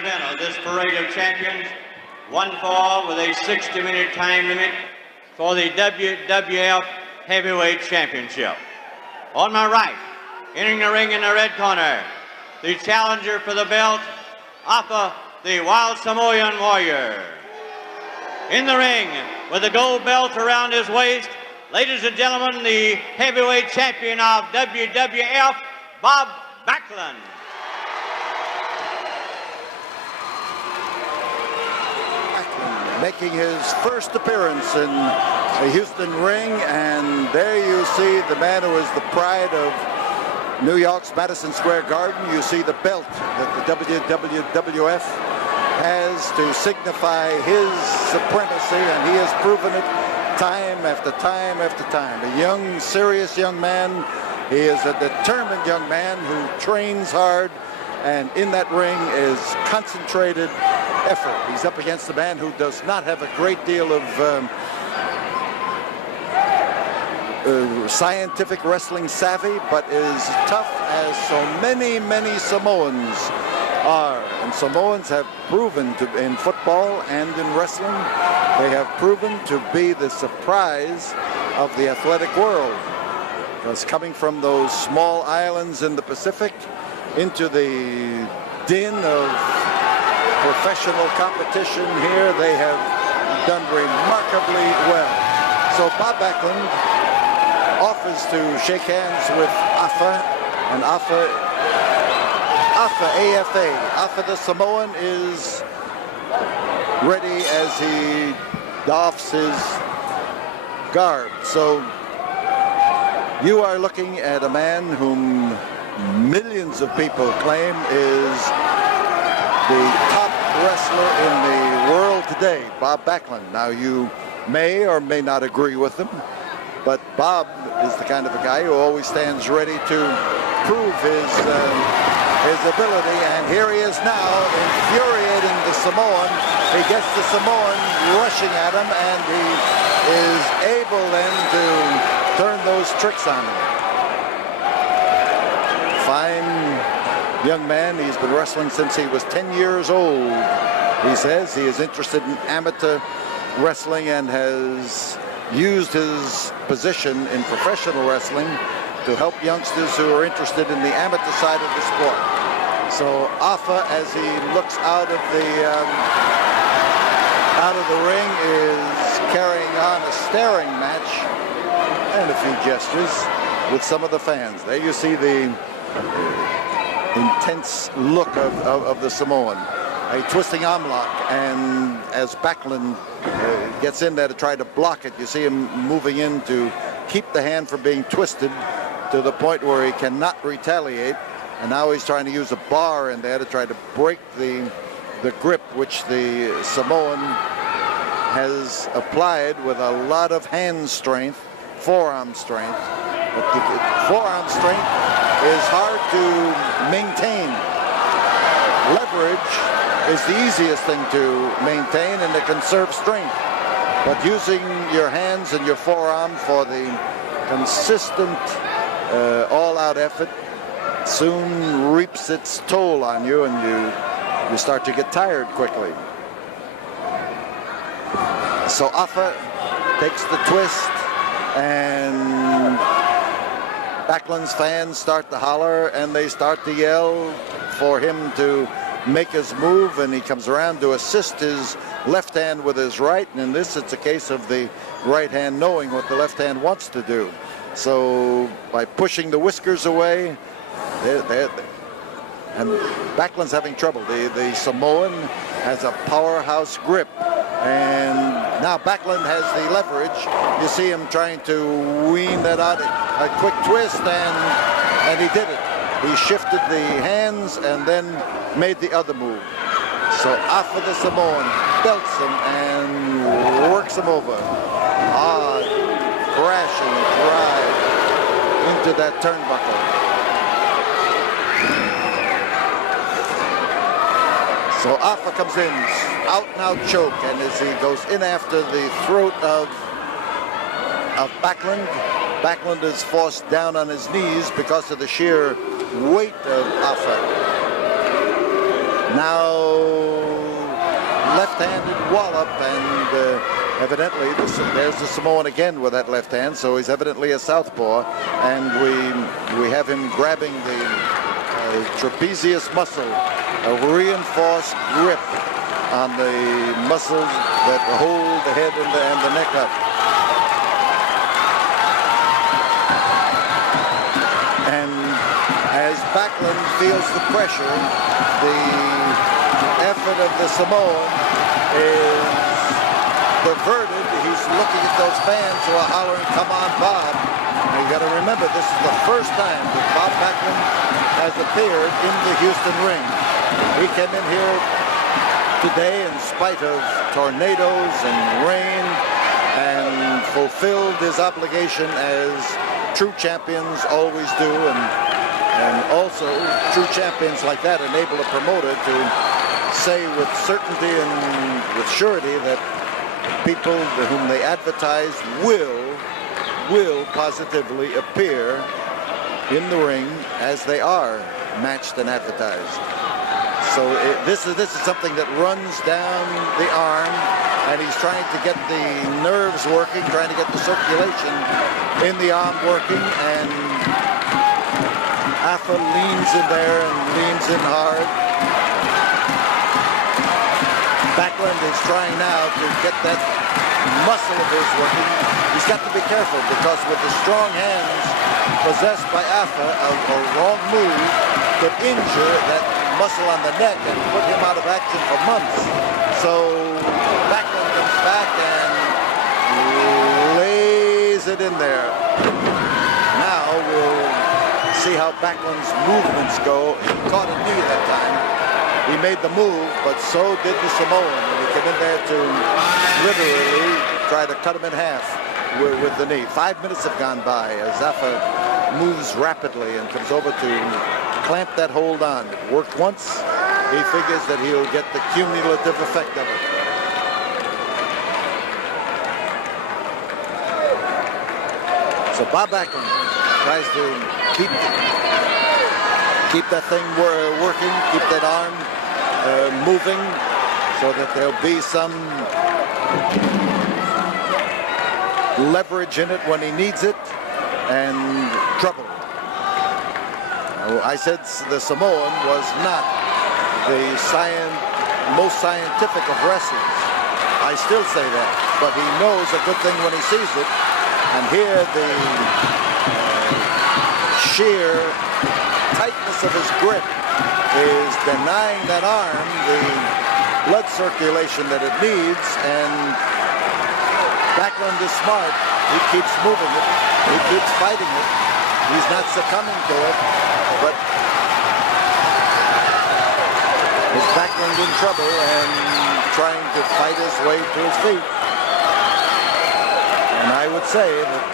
event of this parade of champions, one fall with a 60-minute time limit for the WWF Heavyweight Championship. On my right, entering the ring in the red corner, the challenger for the belt, Alpha, the Wild Samoan Warrior. In the ring, with the gold belt around his waist, ladies and gentlemen, the heavyweight champion of WWF, Bob Backlund. Backlund making his first appearance in the Houston ring, and there you see the man who is the pride of New York's Madison Square Garden. You see the belt that the WWF has to signify his supremacy, and he has proven it time after time after time. A young, serious young man. He is a determined young man who trains hard, and in that ring is concentrated effort. He's up against a man who does not have a great deal of scientific wrestling savvy, but is tough as so many Samoans are. And Samoans have proven to, in football and in wrestling, they have proven to be the surprise of the athletic world. Because coming from those small islands in the Pacific into the din of professional competition here, they have done remarkably well. So Bob Backlund offers to shake hands with Afa, and Afa AFA. Afa the Samoan is ready as he doffs his garb. So you are looking at a man whom millions of people claim is the top wrestler in the world today, Bob Backlund. Now you may or may not agree with him, but Bob is the kind of a guy who always stands ready to prove his ability, and here he is now, infuriating the Samoan. He gets the Samoan rushing at him, and he is able then to turn those tricks on him. Fine young man. He's been wrestling since he was 10 years old. He says he is interested in amateur wrestling and has used his position in professional wrestling to help youngsters who are interested in the amateur side of the sport. So Afa, as he looks out of the ring, is carrying on a staring match and a few gestures with some of the fans. There you see the intense look of the Samoan. A twisting arm lock, and as Backlund gets in there to try to block it, you see him moving in to keep the hand from being twisted to the point where he cannot retaliate. And now he's trying to use a bar in there to try to break the grip, which the Samoan has applied with a lot of hand strength, forearm strength. But the forearm strength is hard to maintain. Leverage is the easiest thing to maintain and to conserve strength. But using your hands and your forearm for the consistent all-out effort soon reaps its toll on you, and you start to get tired quickly. So Afa takes the twist, and Backlund's fans start to holler, and they start to yell for him to make his move, and he comes around to assist his left hand with his right, and in this it's a case of the right hand knowing what the left hand wants to do. So by pushing the whiskers away, and Backlund's having trouble. The Samoan has a powerhouse grip, and now Backlund has the leverage. You see him trying to wean that out, a quick twist, and he did it. He shifted the hands and then made the other move. So Afa the Samoan belts him and works him over. Hard, crashing drive into that turnbuckle. So Afa comes in, out and out choke, and as he goes in after the throat of Backlund, Backlund is forced down on his knees because of the sheer weight of Afa. Now left-handed wallop, and evidently there's the Samoan again with that left hand, so he's evidently a southpaw, and we have him grabbing the trapezius muscle, a reinforced grip on the muscles that hold the head and the neck up. And as Backlund feels the pressure, the effort of the Samoan is diverted. He's looking at those fans who are hollering, "Come on, Bob." And you got to remember, this is the first time that Bob Backlund has appeared in the Houston ring. He came in here today in spite of tornadoes and rain and fulfilled his obligation as true champions always do, and also true champions like that enable a promoter to say with certainty and with surety that people whom they advertise will positively appear in the ring as they are matched and advertised. So this is something that runs down the arm, and he's trying to get the nerves working, trying to get the circulation in the arm working, and Afa leans in there and leans in hard. Backlund is trying now to get that muscle of his working. He's got to be careful, because with the strong hands possessed by Afa, a wrong move could injure that muscle on the neck and put him out of action for months. So Backlund comes back and lays it in there. Now we'll see how Backlund's movements go. He caught a knee that time. He made the move, but so did the Samoan. And he came in there to literally try to cut him in half with the knee. 5 minutes have gone by as Afa moves rapidly and comes over to clamp that hold on. It worked once. He figures that he'll get the cumulative effect of it. So Bob Backlund tries to keep that thing working, keep that arm moving, so that there'll be some leverage in it when he needs it, and trouble. I said the Samoan was not the most scientific of wrestlers. I still say that, but he knows a good thing when he sees it. And here the sheer tightness of his grip is denying that arm the blood circulation that it needs, and Backlund is smart. He keeps moving it. He keeps fighting it. He's not succumbing to it, but is Backlund in trouble and trying to fight his way to his feet. And I would say that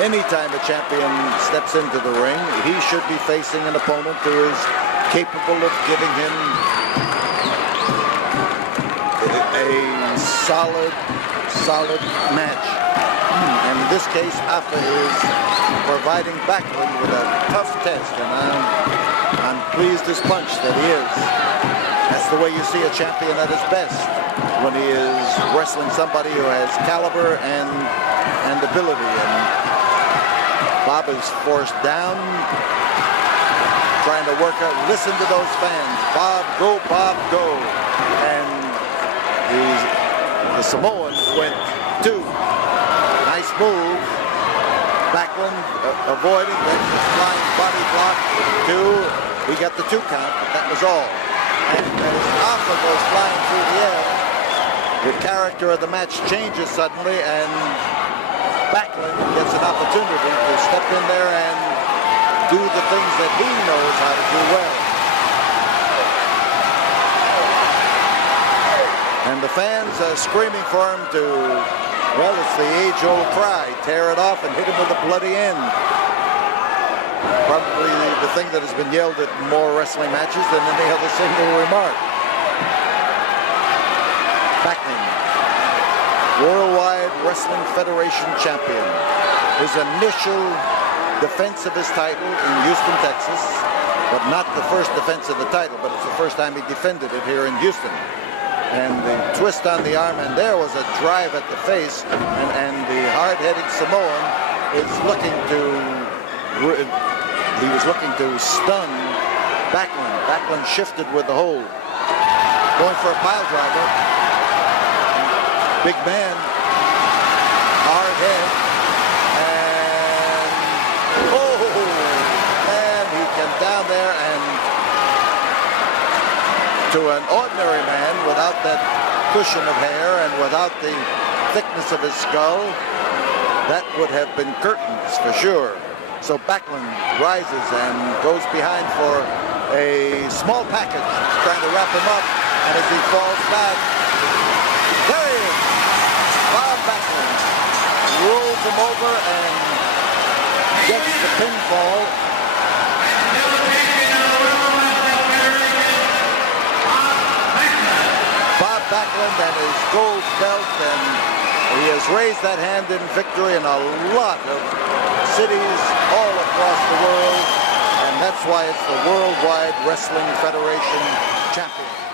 anytime a champion steps into the ring, he should be facing an opponent who is capable of giving him a solid match. And in this case, Afa is providing Backlund with a tough test, and I'm pleased as punch that he is. That's the way you see a champion at his best, when he is wrestling somebody who has caliber and ability. And Bob is forced down, trying to work out. Listen to those fans. Bob, go, Bob, go. And the Samoan went 2. Nice move. Backlund avoiding, then the flying body block. 2. He got the 2 count, but that was all. And as Afa goes flying through the air, the character of the match changes suddenly, and Backlund gets an opportunity to step in there and do the things that he knows how to do well. And the fans are screaming for him to, well, it's the age-old cry, tear it off and hit him with a bloody end. Probably the thing that has been yelled at more wrestling matches than any other single remark. Backlund, Worldwide Wrestling Federation champion. His initial defense of his title in Houston, Texas, but not the first defense of the title, but it's the first time he defended it here in Houston. And the twist on the arm, and there was a drive at the face, and the hard-headed Samoan is looking to, he was looking to stun Backlund. Backlund shifted with the hold, going for a pile driver. Big man, hard head, and he came down there, and to an ordinary man without that cushion of hair and without the thickness of his skull, that would have been curtains for sure. So Backlund rises and goes behind for a small package, trying to wrap him up, and as he falls back, there he is, Bob Backlund rolls him over and gets the pinfall. Bob Backlund and his gold belt, and he has raised that hand in victory in a lot of cities all across the world, and that's why it's the Worldwide Wrestling Federation champion.